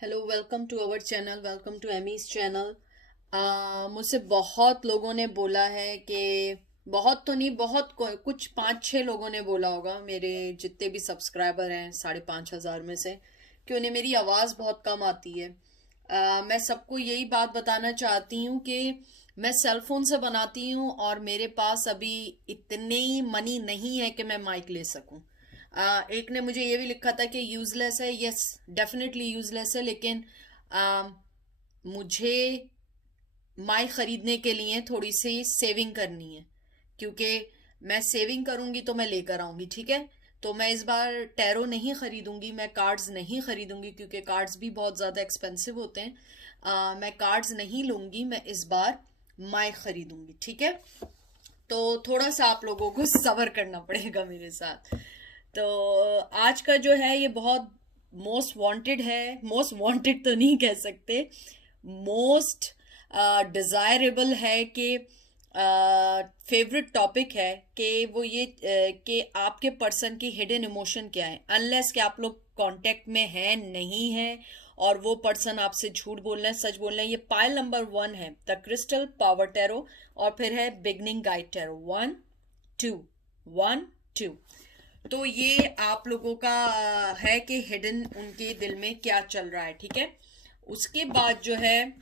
Hello, welcome to our channel, welcome to Amy's channel. मुझसे बहुत लोगों ने बोला है कि बहुत तो नहीं, कुछ 5-6 लोगों ने बोला होगा, मेरे जितने भी सब्सक्राइबर हैं 5,500 में से, कि उन्हें मेरी आवाज़ बहुत कम आती है। मैं सबको यही बात बताना चाहती हूँ कि मैं सेल फोन से बनाती हूँ और मेरे पास अभी इतनी मनी नहीं है कि मैं माइक ले सकूँ। एक ने मुझे ये भी लिखा था कि यूजलेस है। यस, डेफिनेटली यूजलेस है, लेकिन मुझे माइक खरीदने के लिए थोड़ी सी सेविंग करनी है, क्योंकि मैं सेविंग करूंगी तो मैं लेकर आऊंगी। ठीक है, तो मैं इस बार टैरो नहीं खरीदूंगी, मैं कार्ड्स नहीं खरीदूंगी, क्योंकि कार्ड्स भी बहुत ज़्यादा एक्सपेंसिव होते हैं। मैं कार्ड्स नहीं लूंगी, मैं इस बार माइक खरीदूंगी। ठीक है, तो थोड़ा सा आप लोगों को सब्र करना पड़ेगा मेरे साथ। तो आज का जो है ये बहुत मोस्ट वांटेड है। मोस्ट वांटेड तो नहीं कह सकते, मोस्ट डिजायरेबल है कि फेवरेट टॉपिक है कि वो ये कि आपके पर्सन की हिडन इमोशन क्या है, अनलेस कि आप लोग कांटेक्ट में हैं नहीं है और वो पर्सन आपसे झूठ बोल रहे हैं सच बोल रहे हैं। ये पाइल नंबर 1 है, द क्रिस्टल पावर टैरो, और फिर है बिगनिंग गाइड टैरो। 1 2 1 2। तो ये आप लोगों का है कि हिडन उनके दिल में क्या चल रहा है। ठीक है, उसके बाद जो है,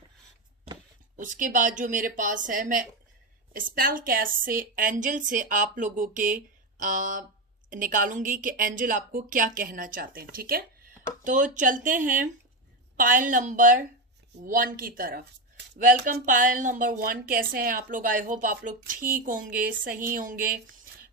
उसके बाद जो मेरे पास है, मैं स्पेल कैस्ट से, एंजल से आप लोगों के निकालूंगी कि एंजल आपको क्या कहना चाहते हैं। ठीक है, तो चलते हैं पायल नंबर 1 की तरफ। वेलकम पायल नंबर 1, कैसे हैं आप लोग? आई होप आप लोग ठीक होंगे, सही होंगे।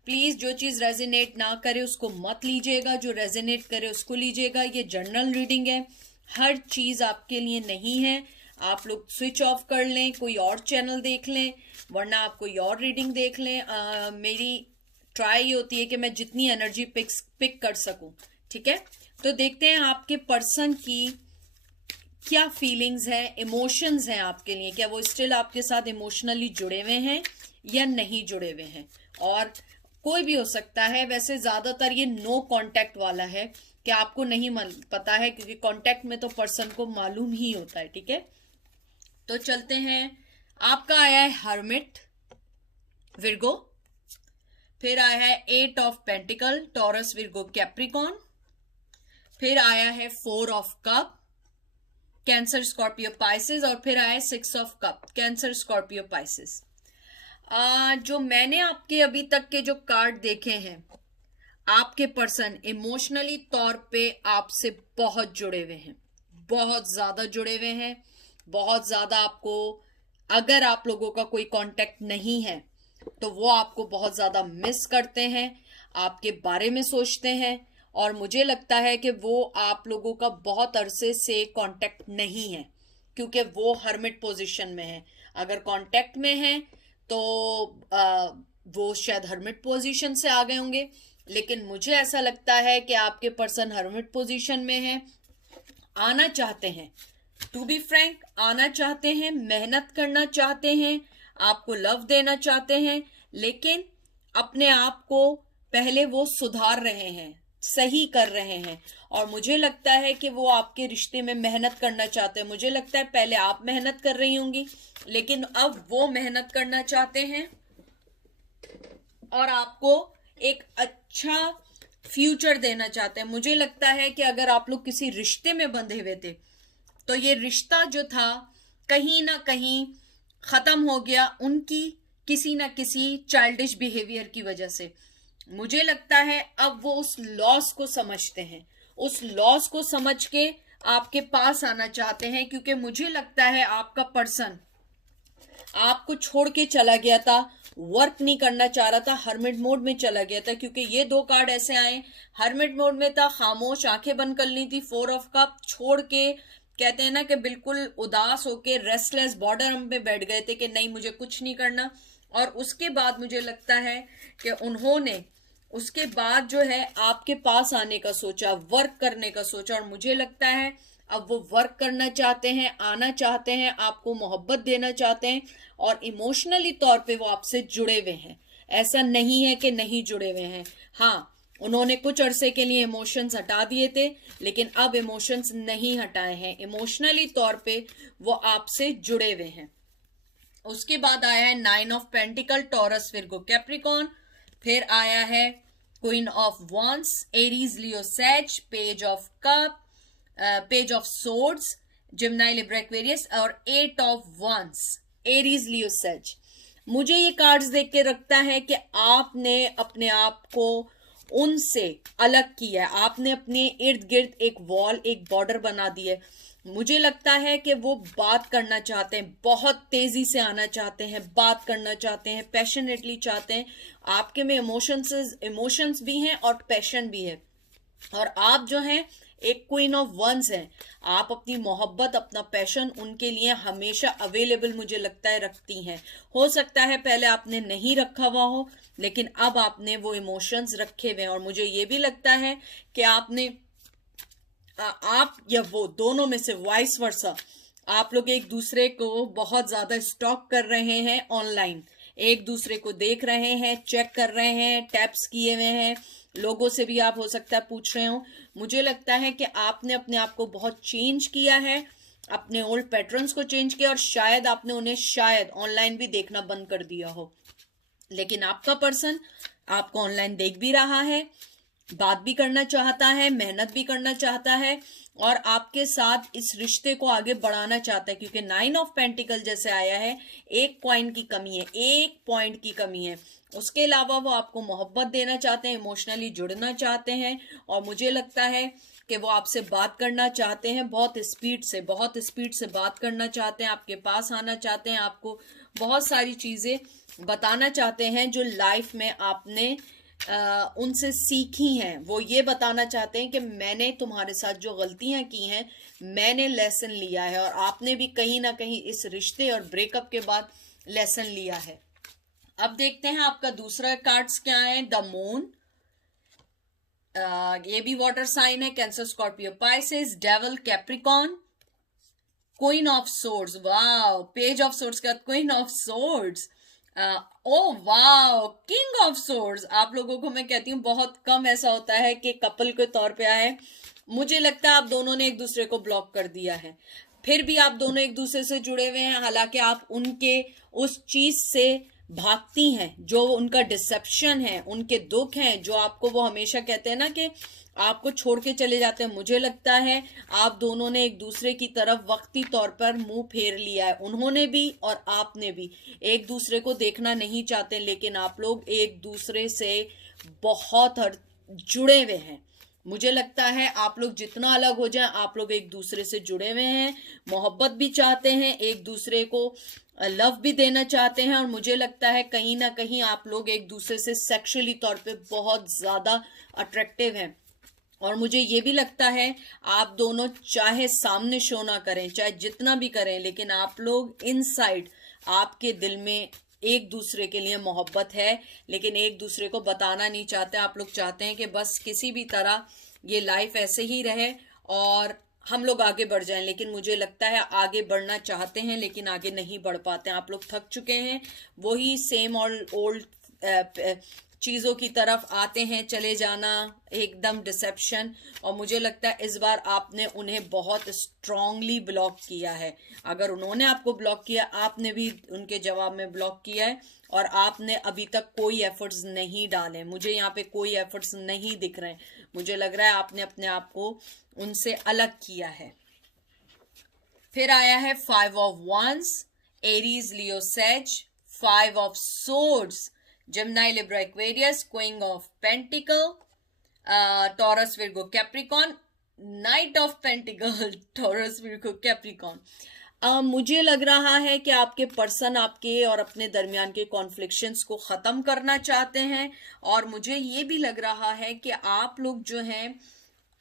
प्लीज जो चीज रेजोनेट ना करे उसको मत लीजिएगा, जो रेजोनेट करे उसको लीजिएगा। ये जनरल रीडिंग है, हर चीज आपके लिए नहीं है। आप लोग स्विच ऑफ कर लें, कोई और चैनल देख लें, वरना आप कोई और रीडिंग देख लें। मेरी ट्राई ये होती है कि मैं जितनी एनर्जी पिक कर सकूं। ठीक है, तो देखते हैं आपके पर्सन की क्या फीलिंग्स हैं, इमोशंस हैं आपके लिए। क्या वो स्टिल आपके साथ इमोशनली जुड़े हुए हैं या नहीं जुड़े हुए हैं? और कोई भी हो सकता है, वैसे ज्यादातर ये नो कांटेक्ट वाला है कि आपको नहीं पता है, क्योंकि कांटेक्ट में तो पर्सन को मालूम ही होता है। ठीक है, तो चलते हैं। आपका आया है हर्मिट, विर्गो। फिर आया है 8 of pentacle, Taurus Virgo Capricorn. फिर आया है 4 of cup, Cancer Scorpio Pisces. और फिर आया 6 of cup, Cancer Scorpio Pisces. जो मैंने आपके अभी तक के जो कार्ड देखे हैं, आपके पर्सन इमोशनली तौर पे आपसे बहुत जुड़े हुए हैं, बहुत ज्यादा जुड़े हुए हैं, बहुत ज्यादा आपको, अगर आप लोगों का कोई कांटेक्ट नहीं है तो वो आपको बहुत ज्यादा मिस करते हैं, आपके बारे में सोचते हैं। और मुझे लगता है कि वो आप लोगों का बहुत अरसे से कांटेक्ट नहीं है, क्योंकि वो हर्मिट पोजीशन में है। अगर कांटेक्ट में है तो वो शायद हर्मिट पोजीशन से आ गए होंगे, लेकिन मुझे ऐसा लगता है कि आपके पर्सन हर्मिट पोजीशन में है। आना चाहते हैं, टू बी फ्रैंक, आना चाहते हैं, मेहनत करना चाहते हैं, आपको लव देना चाहते हैं, लेकिन अपने आप को पहले वो सुधार रहे हैं, सही कर रहे हैं। और मुझे लगता है कि वो आपके रिश्ते में मेहनत करना चाहते हैं। मुझे लगता है पहले आप मेहनत कर रही होंगी, लेकिन अब वो मेहनत करना चाहते हैं और आपको एक अच्छा फ्यूचर देना चाहते हैं। मुझे लगता है कि अगर आप लोग किसी रिश्ते में बंधे हुए थे तो ये रिश्ता जो था कहीं ना कहीं खत्म हो गया, उनकी किसी ना किसी चाइल्डिश बिहेवियर की वजह से। मुझे लगता है अब वो उस लॉस को समझते हैं, उस लॉस को समझ के आपके पास आना चाहते हैं, क्योंकि मुझे लगता है आपका पर्सन आपको छोड़ के चला गया था, वर्क नहीं करना चाह रहा था, हर्मिट मोड में चला गया था। क्योंकि ये 2 कार्ड ऐसे आए, हर्मिट मोड में था, खामोश, आंखें बंद कर ली थी, 4 ऑफ कप, छोड़ के, कहते हैं ना कि बिल्कुल उदास होके रेस्टलेस बॉर्डर पे बैठ गए थे कि नहीं मुझे कुछ नहीं करना। और उसके बाद मुझे लगता है कि उन्होंने उसके बाद जो है आपके पास आने का सोचा, वर्क करने का सोचा। और मुझे लगता है अब वो वर्क करना चाहते हैं, आना चाहते हैं, आपको मोहब्बत देना चाहते हैं, और इमोशनली तौर पे वो आपसे जुड़े हुए हैं। ऐसा नहीं है कि नहीं जुड़े हुए हैं। हाँ, उन्होंने कुछ अरसे के लिए इमोशंस हटा दिए थे, लेकिन अब इमोशंस नहीं हटाए हैं, इमोशनली तौर पे वो आपसे जुड़े हुए हैं। उसके बाद आया है 9 of pentacle, Taurus, Virgo, Capricorn. फिर आया है queen of wands, Aries, Leo, Sag, page of cup, page of swords, Gemini, Libra, Aquarius, और 8 ऑफ वॉन्स, एरीज, लियो, सैज। मुझे ये कार्ड्स देख के रखता है कि आपने अपने आप को उनसे अलग किया है, आपने अपने इर्द गिर्द एक वॉल, एक बॉर्डर बना दी है। मुझे लगता है कि वो बात करना चाहते हैं, बहुत तेजी से आना चाहते हैं, बात करना चाहते हैं, पैशनेटली चाहते हैं। आपके में इमोशंस भी हैं और पैशन भी है। और आप जो हैं एक क्वीन ऑफ वंस हैं, आप अपनी मोहब्बत, अपना पैशन उनके लिए हमेशा अवेलेबल मुझे लगता है रखती हैं। हो सकता है पहले आपने नहीं रखा हुआ हो, लेकिन अब आपने वो इमोशंस रखे हुए हैं। और मुझे ये भी लगता है कि आपने आप या वो दोनों में से वाइस वर्सा, आप लोग एक दूसरे को बहुत ज्यादा स्टॉक कर रहे हैं ऑनलाइन, एक दूसरे को देख रहे हैं, चेक कर रहे हैं, टैप्स किए हुए हैं, लोगों से भी आप हो सकता है पूछ रहे हो। मुझे लगता है कि आपने अपने आप को बहुत चेंज किया है, अपने ओल्ड पैटर्न्स को चेंज किया, और शायद आपने उन्हें शायद ऑनलाइन भी देखना बंद कर दिया हो, लेकिन आपका पर्सन आपको ऑनलाइन देख भी रहा है, बात भी करना चाहता है, मेहनत भी करना चाहता है, और आपके साथ इस रिश्ते को आगे बढ़ाना चाहता है। क्योंकि 9 ऑफ पेंटिकल जैसे आया है, एक कॉइन की कमी है, एक पॉइंट की कमी है। उसके अलावा वो आपको मोहब्बत देना चाहते हैं, इमोशनली जुड़ना चाहते हैं, और मुझे लगता है कि वो आपसे बात करना चाहते हैं, बहुत स्पीड से बात करना चाहते हैं, आपके पास आना चाहते हैं, आपको बहुत सारी चीजें बताना चाहते हैं जो लाइफ में आपने उनसे सीखी हैं। वो ये बताना चाहते हैं कि मैंने तुम्हारे साथ जो गलतियां की हैं, मैंने लेसन लिया है, और आपने भी कहीं ना कहीं इस रिश्ते और ब्रेकअप के बाद लेसन लिया है। अब देखते हैं आपका दूसरा कार्ड्स क्या है। द मून, ये भी वाटर साइन है, Cancer, Scorpio, Pisces, devil, Capricorn, queen of swords, wow, page of swords का queen of swords, oh wow, king of swords. आप लोगों को मैं कहती हूँ बहुत कम ऐसा होता है कि कपल के तौर पे आए। मुझे लगता है आप दोनों ने एक दूसरे को ब्लॉक कर दिया है, फिर भी आप दोनों एक दूसरे से जुड़े हुए हैं। हालांकि आप उनके उस चीज से भागती हैं जो उनका डिसेप्शन है, उनके दुख हैं, जो आपको वो हमेशा कहते हैं ना कि आपको छोड़ के चले जाते हैं। मुझे लगता है आप दोनों ने एक दूसरे की तरफ वक्ती तौर पर मुंह फेर लिया है, उन्होंने भी और आपने भी। एक दूसरे को देखना नहीं चाहते, लेकिन आप लोग एक दूसरे से बहुत जुड़े हुए हैं। मुझे लगता है आप लोग जितना अलग हो जाएं, आप लोग एक दूसरे से जुड़े हुए हैं, मोहब्बत भी चाहते हैं, एक दूसरे को लव भी देना चाहते हैं, और मुझे लगता है कहीं ना कहीं आप लोग एक दूसरे से सेक्सुअली तौर पे बहुत ज्यादा अट्रैक्टिव हैं। और मुझे ये भी लगता है आप दोनों चाहे सामने शो ना करें, चाहे जितना भी करें, लेकिन आप लोग इनसाइड आपके दिल में एक दूसरे के लिए मोहब्बत है, लेकिन एक दूसरे को बताना नहीं चाहते। आप लोग चाहते हैं कि बस किसी भी तरह ये लाइफ ऐसे ही रहे और हम लोग आगे बढ़ जाएं, लेकिन मुझे लगता है आगे बढ़ना चाहते हैं लेकिन आगे नहीं बढ़ पाते हैं। आप लोग थक चुके हैं, वही सेम और ओल्ड चीजों की तरफ आते हैं, चले जाना, एकदम डिसेप्शन। और मुझे लगता है इस बार आपने उन्हें बहुत स्ट्रांगली ब्लॉक किया है। अगर उन्होंने आपको ब्लॉक किया, आपने भी उनके जवाब में ब्लॉक किया है, और आपने अभी तक कोई एफर्ट्स नहीं डाले। मुझे यहाँ पे कोई एफर्ट्स नहीं दिख रहे हैं, मुझे लग रहा है आपने अपने आप को उनसे अलग किया है। फिर आया है 5 of wands, Aries, Leo, Sag, 5 of swords, Gemini, Libra, Aquarius, Queen of Pentacle, Taurus, Virgo, Capricorn, Knight of Pentacle, Taurus, Virgo, Capricorn। मुझे लग रहा है कि आपके पर्सन आपके और अपने दरमियान के कॉन्फ्लिक्शंस को ख़त्म करना चाहते हैं, और मुझे ये भी लग रहा है कि आप लोग जो हैं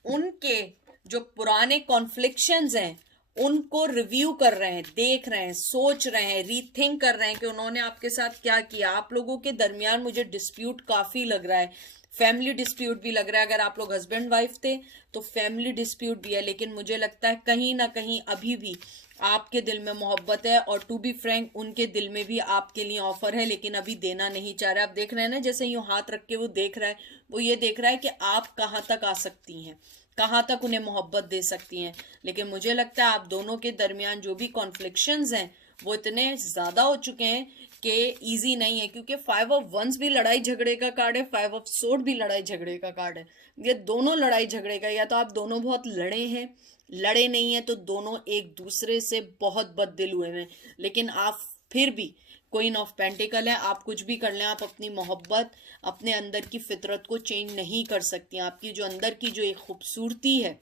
उनके जो पुराने कॉन्फ्लिक्शंस हैं उनको रिव्यू कर रहे हैं, देख रहे हैं, सोच रहे हैं, रीथिंक कर रहे हैं कि उन्होंने आपके साथ क्या किया। आप लोगों के दरमियान मुझे डिस्प्यूट काफी लग रहा है, फैमिली डिस्प्यूट भी लग रहा है। अगर आप लोग हस्बैंड वाइफ थे तो फैमिली डिस्प्यूट भी है, लेकिन मुझे लगता है कहीं ना कहीं अभी भी आपके दिल में मोहब्बत है, और टू बी फ्रैंक उनके दिल में भी आपके लिए ऑफर है, लेकिन अभी देना नहीं चाह रहे। आप देख रहे हैं ना, जैसे यूं हाथ रख के वो देख रहा है, वो ये देख रहा है कि आप कहाँ तक आ सकती हैं, कहाँ तक उन्हें मोहब्बत दे सकती हैं। लेकिन मुझे लगता है आप दोनों के दरमियान जो भी कॉन्फ्लिक्शंस हैं वो इतने ज्यादा हो चुके हैं कि इजी नहीं है, क्योंकि 5 ऑफ वंस भी लड़ाई झगड़े का कार्ड है, 5 ऑफ सोर्ड भी लड़ाई झगड़े का कार्ड है। ये दोनों लड़ाई झगड़े का, या तो आप दोनों बहुत लड़े हैं, लड़े नहीं है तो दोनों एक दूसरे से बहुत बददिल हुए हैं, लेकिन आप फिर भी क्वीन ऑफ पेंटिकल है। आप कुछ भी कर लें, आप अपनी मोहब्बत, अपने अंदर की फितरत को चेंज नहीं कर सकती। आपकी जो अंदर की जो एक खूबसूरती है,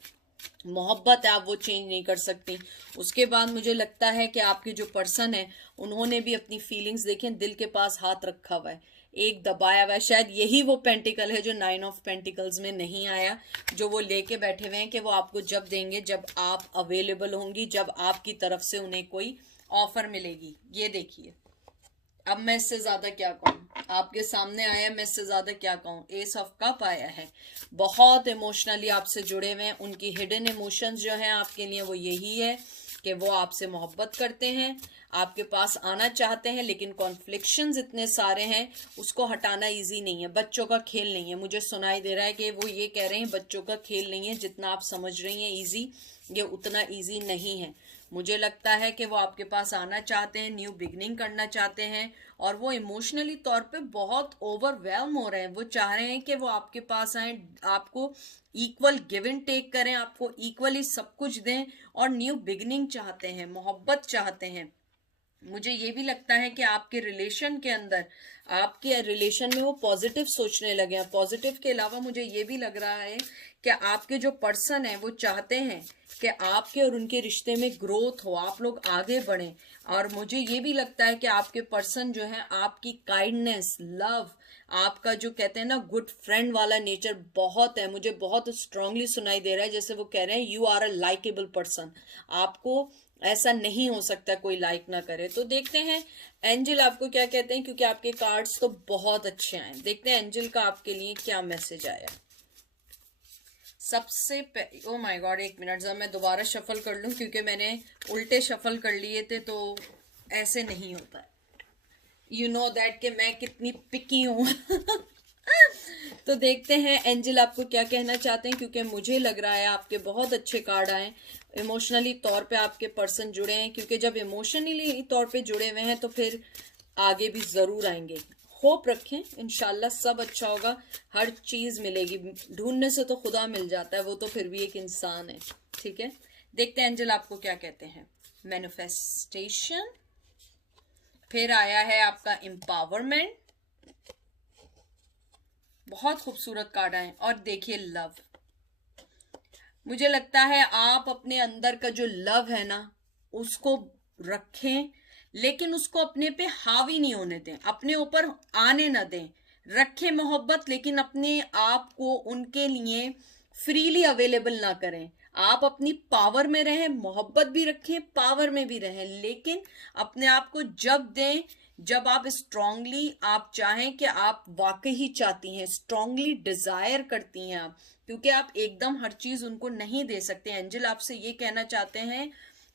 मोहब्बत है, आप वो चेंज नहीं कर सकती। उसके बाद मुझे लगता है कि आपके जो पर्सन है उन्होंने भी अपनी फीलिंग्स देखें, दिल के पास हाथ रखा हुआ है, एक दबाया हुआ है। शायद यही वो पेंटिकल है जो 9 ऑफ पेंटिकल्स में नहीं आया, जो वो लेके बैठे हुए हैं कि वो आपको जब देंगे जब आप अवेलेबल होंगी, जब आपकी तरफ से उन्हें कोई ऑफर मिलेगी। ये देखिए, अब मैं इससे ज्यादा क्या कहूँ, आपके सामने आया, मैं इससे ज्यादा क्या कहूँ। एस ऑफ कप आया है, बहुत इमोशनली आपसे जुड़े हुए हैं। उनकी हिडन इमोशंस जो हैं आपके लिए वो यही है कि वो आपसे मोहब्बत करते हैं, आपके पास आना चाहते हैं, लेकिन कॉन्फ्लिक्शंस इतने सारे हैं, उसको हटाना इजी नहीं है। बच्चों का खेल नहीं है, मुझे सुनाई दे रहा है कि वो ये कह रहे हैं बच्चों का खेल नहीं है, जितना आप समझ रही हैं इजी, ये उतना इजी नहीं है। मुझे लगता है कि वो आपके पास आना चाहते हैं, न्यू बिगनिंग करना चाहते हैं, और वो इमोशनली तौर पे बहुत ओवरवेल्म हो रहे हैं। वो चाह रहे हैं कि वो आपके पास आए, आपको इक्वल गिव एंड टेक करें, आपको इक्वली सब कुछ दें, और न्यू बिगनिंग चाहते हैं, मोहब्बत चाहते हैं। मुझे ये भी लगता है कि आपके रिलेशन के अंदर, आपके रिलेशन में वो पॉजिटिव सोचने लगे हैं। पॉजिटिव के अलावा मुझे ये भी लग रहा है कि आपके जो पर्सन है वो चाहते हैं कि आपके और उनके रिश्ते में ग्रोथ हो, आप लोग आगे बढ़ें। और मुझे ये भी लगता है कि आपके पर्सन जो है आपकी काइंडनेस, लव, आपका जो कहते हैं ना गुड फ्रेंड वाला नेचर बहुत है। मुझे बहुत स्ट्रांगली सुनाई दे रहा है, जैसे वो कह रहे हैं you are a likeable person, आपको ऐसा नहीं हो सकता कोई लाइक ना करे। तो देखते हैं एंजल आपको क्या कहते हैं, क्योंकि आपके कार्ड्स तो बहुत अच्छे आए। देखते हैं एंजल का आपके लिए क्या मैसेज आया। सबसे ओ माय गॉड, एक मिनट जरा मैं दोबारा शफल कर लूं, क्योंकि मैंने उल्टे शफल कर लिए थे, तो ऐसे नहीं होता है। यू नो दैट कि मैं कितनी पिकी हूं। तो देखते हैं एंजल आपको क्या कहना चाहते हैं, क्योंकि मुझे लग रहा है आपके बहुत अच्छे कार्ड आए। इमोशनली तौर पे आपके पर्सन जुड़े हैं, क्योंकि जब इमोशनली तौर पे जुड़े हुए हैं तो फिर आगे भी जरूर आएंगे। होप रखें, इंशाल्लाह सब अच्छा होगा, हर चीज मिलेगी। ढूंढने से तो खुदा मिल जाता है, वो तो फिर भी एक इंसान है। ठीक है, देखते हैं एंजल आपको क्या कहते हैं। मैनिफेस्टेशन, फिर आया है आपका एम्पावरमेंट, बहुत खूबसूरत कार्ड आए, और देखिए लव। मुझे लगता है आप अपने अंदर का जो लव है ना उसको रखें, लेकिन उसको अपने पे हावी नहीं होने दें, अपने ऊपर आने ना दें। रखें मोहब्बत, लेकिन अपने आप को उनके लिए फ्रीली अवेलेबल ना करें। आप अपनी पावर में रहें, मोहब्बत भी रखें, पावर में भी रहें, लेकिन अपने आप को जब दें जब आप स्ट्रांगली, आप चाहें कि आप वाकई ही चाहती हैं, स्ट्रांगली डिजायर करती हैं आप, क्योंकि आप एकदम हर चीज उनको नहीं दे सकते। एंजल आपसे ये कहना चाहते हैं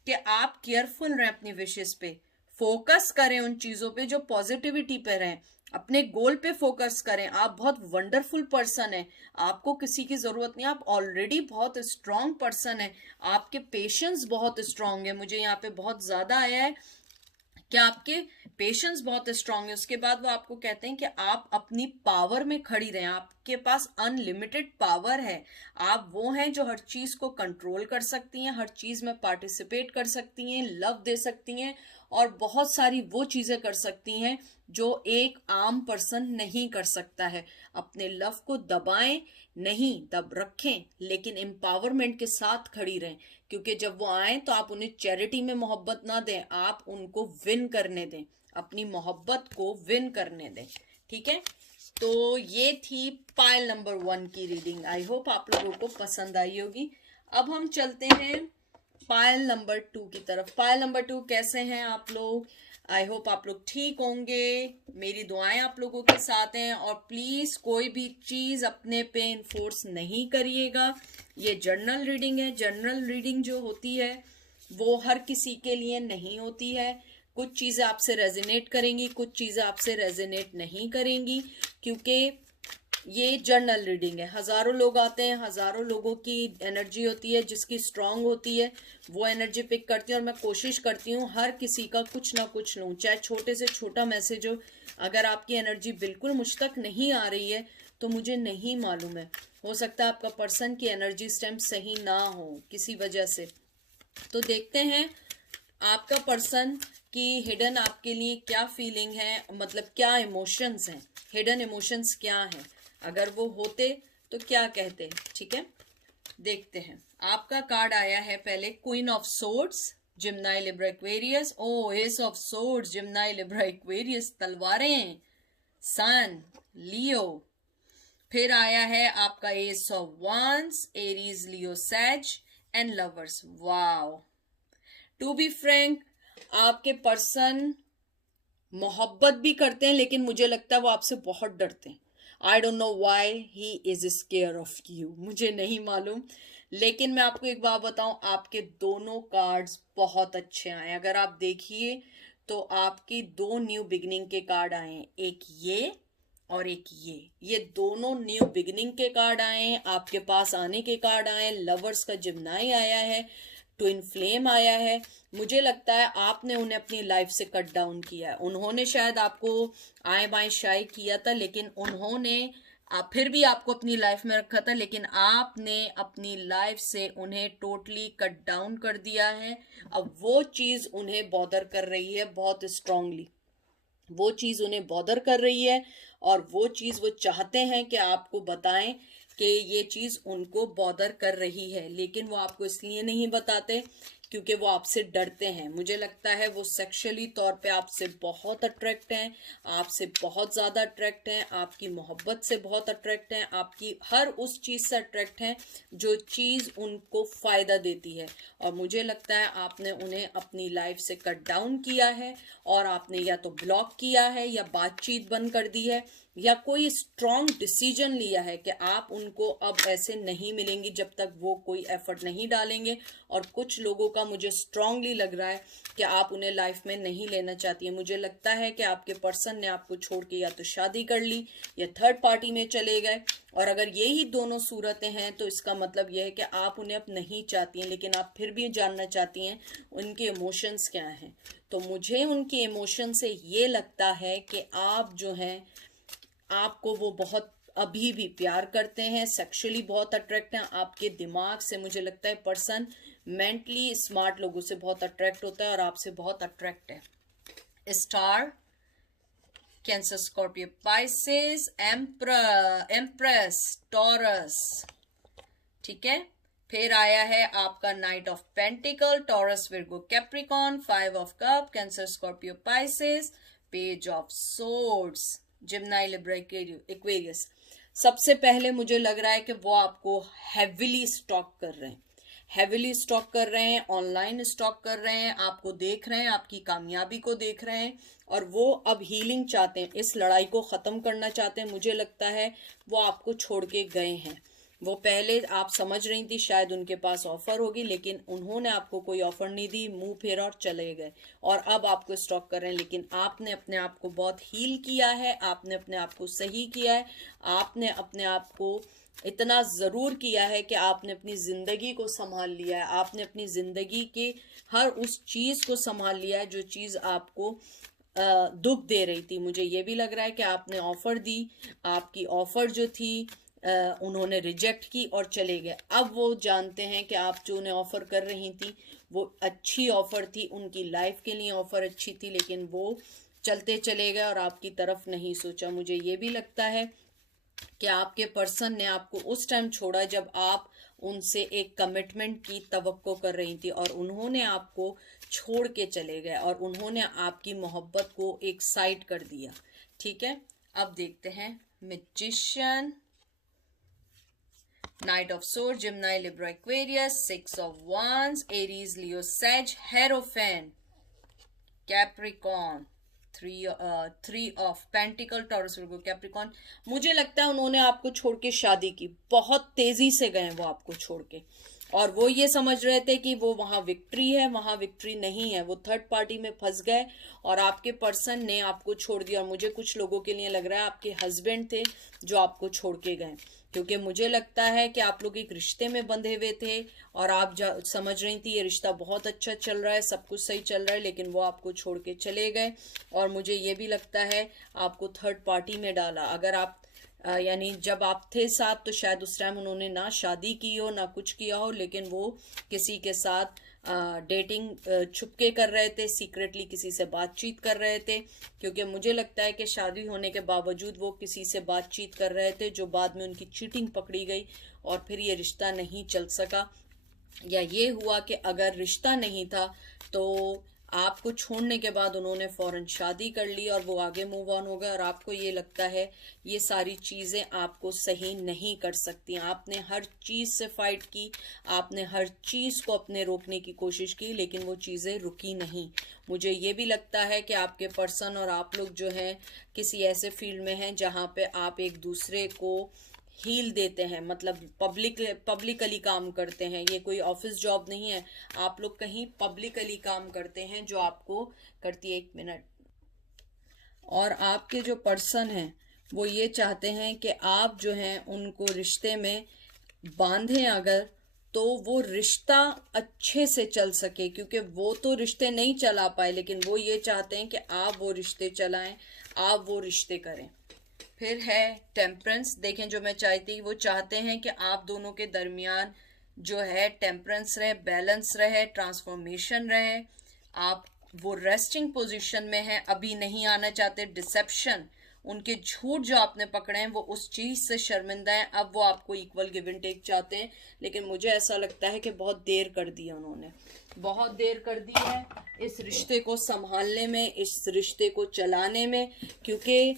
कि आप केयरफुल रहें अपनी विशेस पे, फोकस करें उन चीजों पे जो पॉजिटिविटी पे रहें, अपने गोल पे फोकस करें। आप बहुत वंडरफुल पर्सन है, आपको किसी की जरूरत नहीं, आप ऑलरेडी बहुत स्ट्रांग पर्सन है, आपके पेशेंस बहुत स्ट्रांग है। मुझे यहाँ पे बहुत ज्यादा आया है कि आपके पेशेंस बहुत स्ट्रांग है। उसके बाद वो आपको कहते हैं कि आप अपनी पावर में खड़ी रहें, आपके पास अनलिमिटेड पावर है। आप वो हैं जो हर चीज को कंट्रोल कर सकती हैं, हर चीज में पार्टिसिपेट कर सकती हैं, लव दे सकती हैं, और बहुत सारी वो चीजें कर सकती हैं जो एक आम पर्सन नहीं कर सकता है। अपने लव को दबाएं नहीं, दब रखें, लेकिन एम्पावरमेंट के साथ खड़ी रहें, क्योंकि जब वो आए तो आप उन्हें चैरिटी में मोहब्बत ना दें, आप उनको विन करने दें, अपनी मोहब्बत को विन करने दें। ठीक है, तो ये थी पाइल नंबर 1 की रीडिंग। आई होप आप लोगों को पसंद आई होगी। अब हम चलते हैं पाइल नंबर 2 की तरफ। पाइल नंबर 2, कैसे हैं आप लोग? आई होप आप लोग ठीक होंगे, मेरी दुआएं आप लोगों के साथ हैं। और प्लीज कोई भी चीज अपने पे इन्फोर्स नहीं करिएगा, ये जर्नल रीडिंग है। जर्नल रीडिंग जो होती है वो हर किसी के लिए नहीं होती है। कुछ चीज़ें आपसे रेजोनेट करेंगी, कुछ चीज़ें आपसे रेजोनेट नहीं करेंगी, क्योंकि ये जर्नल रीडिंग है। हजारों लोग आते हैं, हजारों लोगों की एनर्जी होती है, जिसकी स्ट्रांग होती है वो एनर्जी पिक करती है, और मैं कोशिश करती हूँ हर किसी का कुछ ना कुछ लूँ, चाहे छोटे से छोटा मैसेज हो। अगर आपकी एनर्जी बिल्कुल मुझ तक नहीं आ रही है तो मुझे नहीं मालूम है, हो सकता है आपका पर्सन की एनर्जी स्टैम्प सही ना हो किसी वजह से। तो देखते हैं आपका पर्सन की हिडन आपके लिए क्या फीलिंग है, मतलब क्या इमोशंस हैं, हिडन इमोशंस क्या हैं, अगर वो होते तो क्या कहते। ठीक है, देखते हैं। आपका कार्ड आया है पहले queen of swords, Gemini Libra Aquarius, oh ace of swords, Gemini Libra Aquarius, तलवारें, सन, लियो। फिर आया है आपका ace of wands, Aries, Leo, Sag and lovers. Wow, to be frank, आपके पर्सन मोहब्बत भी करते हैं, लेकिन मुझे लगता है वो आपसे बहुत डरते हैं। I don't know why he is square of you, मुझे नहीं मालूम। लेकिन मैं आपको एक बात बताऊं, आपके दोनों कार्ड्स बहुत अच्छे आए। अगर आप देखिए तो आपकी दो न्यू बिगिनिंग के कार्ड आए हैं, एक ये और एक ये दोनों न्यू बिगिनिंग के कार्ड आए हैं, आपके पास आने के कार्ड आए हैं। लवर्स का जिम्नाई आया है, ट्विन फ्लेम आया है। मुझे लगता है आपने उन्हें अपनी लाइफ से कट डाउन किया है। उन्होंने शायद आपको आए बाएं शाई किया था, लेकिन उन्होंने फिर भी आपको अपनी लाइफ में रखा था, लेकिन आपने अपनी लाइफ से उन्हें टोटली कट डाउन कर दिया है। अब वो चीज उन्हें बॉदर कर रही है बहुत स्ट्रांगली, वो चीज उन्हें बॉदर कर रही है, और वो चीज वो चाहते हैं कि आपको बताएं कि ये चीज उनको बॉदर कर रही है, लेकिन वो आपको इसलिए नहीं बताते क्योंकि वो आपसे डरते हैं। मुझे लगता है वो सेक्सुअली तौर पे आपसे बहुत अट्रैक्ट हैं, आपसे बहुत ज़्यादा अट्रैक्ट हैं, आपकी मोहब्बत से बहुत अट्रैक्ट हैं, आपकी हर उस चीज़ से अट्रैक्ट हैं जो चीज़ उनको फ़ायदा देती है। और मुझे लगता है आपने उन्हें अपनी लाइफ से कट डाउन किया है, और आपने या तो ब्लॉक किया है, या बातचीत बंद कर दी है, या कोई स्ट्रॉन्ग डिसीजन लिया है कि आप उनको अब ऐसे नहीं मिलेंगी जब तक वो कोई एफर्ट नहीं डालेंगे। और कुछ लोगों का मुझे स्ट्रांगली लग रहा है कि आप उन्हें लाइफ में नहीं लेना चाहती हैं। मुझे लगता है कि आपके पर्सन ने आपको छोड़ के या तो शादी कर ली या थर्ड पार्टी में चले गए, और अगर यही दोनों सूरतें हैं तो इसका मतलब यह है कि आप उन्हें अब नहीं चाहती हैं, लेकिन आप फिर भी जानना चाहती हैं उनके इमोशंस क्या हैं। तो मुझे उनके इमोशन से ये लगता है कि आप जो हैं, आपको वो बहुत अभी भी प्यार करते हैं, सेक्सुअली बहुत अट्रैक्ट हैं। आपके दिमाग से मुझे लगता है पर्सन मेंटली स्मार्ट लोगों से बहुत अट्रैक्ट होता है और आपसे बहुत अट्रैक्ट है। Star, Cancer, Scorpio, Pisces, empress, Taurus. ठीक है, फिर आया है आपका knight of pentacle, Taurus, Virgo, Capricorn, 5 of cup, Cancer, Scorpio, Pisces, page of swords, Gemini, Libra, Aquarius. सबसे पहले मुझे लग रहा है कि वो आपको हैविली स्टॉक कर रहे हैं, हैविली स्टॉक कर रहे हैं, ऑनलाइन स्टॉक कर रहे हैं, आपको देख रहे हैं, आपकी कामयाबी को देख रहे हैं, और वो अब हीलिंग चाहते हैं, इस लड़ाई को ख़त्म करना चाहते हैं। मुझे लगता है वो आपको छोड़ के गए हैं। वो पहले आप समझ रही थी शायद उनके पास ऑफर होगी, लेकिन उन्होंने आपको कोई ऑफर नहीं दी, मुंह फेरा और चले गए, और अब आपको स्टॉक कर रहे हैं। लेकिन आपने अपने आप को बहुत हील किया है, आपने अपने आप को सही किया है, आपने अपने आप को इतना ज़रूर किया है कि आपने अपनी ज़िंदगी को संभाल लिया है, आपने अपनी ज़िंदगी के हर उस चीज़ को संभाल लिया है जो चीज़ आपको दुख दे रही थी। मुझे ये भी लग रहा है कि आपने ऑफ़र दी, आपकी ऑफ़र जो थी उन्होंने रिजेक्ट की और चले गए। अब वो जानते हैं कि आप जो उन्हें ऑफ़र कर रही थी वो अच्छी ऑफ़र थी, उनकी लाइफ के लिए ऑफ़र अच्छी थी, लेकिन वो चलते चले गए और आपकी तरफ नहीं सोचा। मुझे ये भी लगता है कि आपके पर्सन ने आपको उस टाइम छोड़ा जब आप उनसे एक कमिटमेंट की तवक्को कर रही थी, और उन्होंने आपको छोड़ के चले गए, और उन्होंने आपकी मोहब्बत को एक साइड कर दिया। ठीक है, अब देखते हैं magician, knight of sword, Gemini, Libra, Aquarius, 6 of wands, Aries, Leo, Sag, hierophant, Capricorn, three of pentacle, Taurus, Virgo, Capricorn. मुझे लगता है उन्होंने आपको छोड़ के शादी की, बहुत तेजी से गए वो आपको छोड़ के, और वो ये समझ रहे थे कि वो वहां विक्ट्री है, वहां विक्ट्री नहीं है, वो थर्ड पार्टी में फंस गए और आपके पर्सन ने आपको छोड़ दिया। और मुझे कुछ लोगों के लिए लग रहा है आपके हस्बैंड थे जो आपको छोड़ के गए, क्योंकि मुझे लगता है कि आप लोग एक रिश्ते में बंधे हुए थे और आप समझ रही थी ये रिश्ता बहुत अच्छा चल रहा है, सब कुछ सही चल रहा है, लेकिन वो आपको छोड़ के चले गए। और मुझे ये भी लगता है आपको थर्ड पार्टी में डाला। अगर आप यानी जब आप थे साथ तो शायद उस टाइम उन्होंने ना शादी की हो ना कुछ किया हो, लेकिन वो किसी के साथ डेटिंग छुपके कर रहे थे, सीक्रेटली किसी से बातचीत कर रहे थे। क्योंकि मुझे लगता है कि शादी होने के बावजूद वो किसी से बातचीत कर रहे थे, जो बाद में उनकी चीटिंग पकड़ी गई और फिर ये रिश्ता नहीं चल सका। या ये हुआ कि अगर रिश्ता नहीं था तो आपको छोड़ने के बाद उन्होंने फौरन शादी कर ली और वो आगे मूव ऑन हो गए। और आपको ये लगता है ये सारी चीज़ें आपको सही नहीं कर सकती। आपने हर चीज़ से फाइट की, आपने हर चीज़ को अपने रोकने की कोशिश की, लेकिन वो चीज़ें रुकी नहीं। मुझे ये भी लगता है कि आपके पर्सन और आप लोग जो हैं किसी ऐसे फील्ड में हैं जहाँ पे आप एक दूसरे को हील देते हैं, मतलब पब्लिकली काम करते हैं। ये कोई ऑफिस जॉब नहीं है, आप लोग कहीं पब्लिकली काम करते हैं जो आपको करती है। एक मिनट। और आपके जो पर्सन हैं वो ये चाहते हैं कि आप जो हैं उनको रिश्ते में बांधें अगर, तो वो रिश्ता अच्छे से चल सके, क्योंकि वो तो रिश्ते नहीं चला पाए, लेकिन वो ये चाहते हैं कि आप वो रिश्ते चलाएं, आप वो रिश्ते करें। फिर है टेम्परेंस। देखें, जो मैं चाहती वो चाहते हैं कि आप दोनों के दरमियान जो है टेम्परेंस रहे, बैलेंस रहे, ट्रांसफॉर्मेशन रहे। आप वो रेस्टिंग पोजीशन में है, अभी नहीं आना चाहते। डिसेप्शन, उनके झूठ जो आपने पकड़े हैं वो उस चीज से शर्मिंदा है, अब वो आपको इक्वल गिव एंड टेक चाहते हैं। लेकिन मुझे ऐसा लगता है कि बहुत देर कर दिया उन्होंने, बहुत देर कर दी है इस रिश्ते को संभालने में, इस रिश्ते को चलाने में। क्योंकि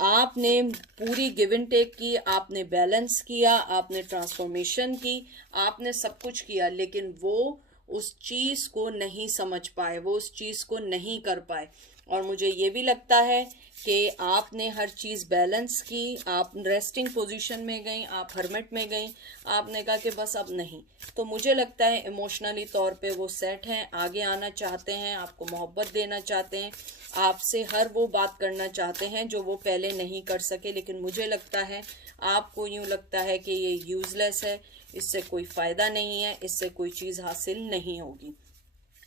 आपने पूरी गिव एंड टेक की, आपने बैलेंस किया, आपने ट्रांसफॉर्मेशन की, आपने सब कुछ किया, लेकिन वो उस चीज को नहीं समझ पाए, वो उस चीज को नहीं कर पाए। और मुझे ये भी लगता है कि आपने हर चीज़ बैलेंस की, आप रेस्टिंग पोजीशन में गई, आप हर्मिट में गई, आपने कहा कि बस अब नहीं। तो मुझे लगता है इमोशनली तौर पे वो सेट हैं, आगे आना चाहते हैं, आपको मोहब्बत देना चाहते हैं, आपसे हर वो बात करना चाहते हैं जो वो पहले नहीं कर सके। लेकिन मुझे लगता है आपको यूँ लगता है कि ये यूजलेस है, इससे कोई फ़ायदा नहीं है, इससे कोई चीज़ हासिल नहीं होगी।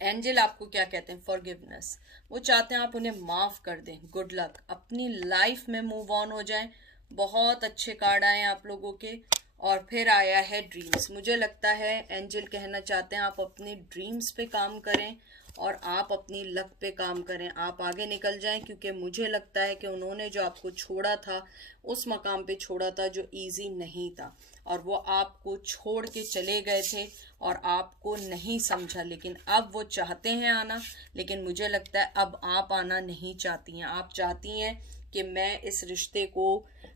एंजल आपको क्या कहते हैं? फॉरगिवनेस। वो चाहते हैं आप उन्हें माफ़ कर दें, गुड लक, अपनी लाइफ में मूव ऑन हो जाएं। बहुत अच्छे कार्ड आए हैं आप लोगों के। और फिर आया है ड्रीम्स। मुझे लगता है एंजल कहना चाहते हैं आप अपने ड्रीम्स पे काम करें और आप अपनी लक पे काम करें, आप आगे निकल जाएं। क्योंकि मुझे लगता है कि उन्होंने जो आपको छोड़ा था उस मकाम पे छोड़ा था जो इजी नहीं था, और वो आपको छोड़ के चले गए थे और आपको नहीं समझा। लेकिन अब वो चाहते हैं आना, लेकिन मुझे लगता है अब आप आना नहीं चाहती हैं। आप चाहती हैं कि मैं इस रिश्ते को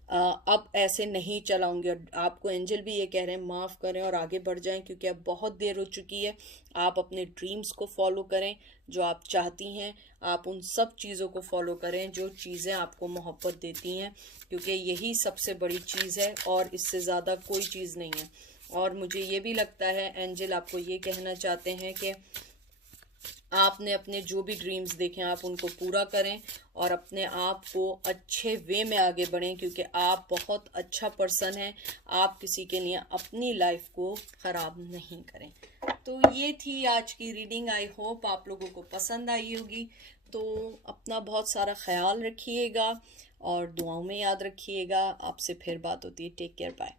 अब ऐसे नहीं चलाऊंगी। और आपको एंजल भी ये कह रहे हैं माफ़ करें और आगे बढ़ जाएं, क्योंकि अब बहुत देर हो चुकी है। आप अपने ड्रीम्स को फॉलो करें, जो आप चाहती हैं, आप उन सब चीज़ों को फॉलो करें जो चीज़ें आपको मोहब्बत देती हैं, क्योंकि यही सबसे बड़ी चीज़ है और इससे ज़्यादा कोई चीज़ नहीं है। और मुझे ये भी लगता है एंजल आपको ये कहना चाहते हैं कि आपने अपने जो भी ड्रीम्स देखे आप उनको पूरा करें और अपने आप को अच्छे वे में आगे बढ़ें, क्योंकि आप बहुत अच्छा पर्सन हैं। आप किसी के लिए अपनी लाइफ को ख़राब नहीं करें। तो ये थी आज की रीडिंग। आई होप आप लोगों को पसंद आई होगी। तो अपना बहुत सारा ख्याल रखिएगा और दुआओं में याद रखिएगा। आपसे फिर बात होती है। Take care, bye.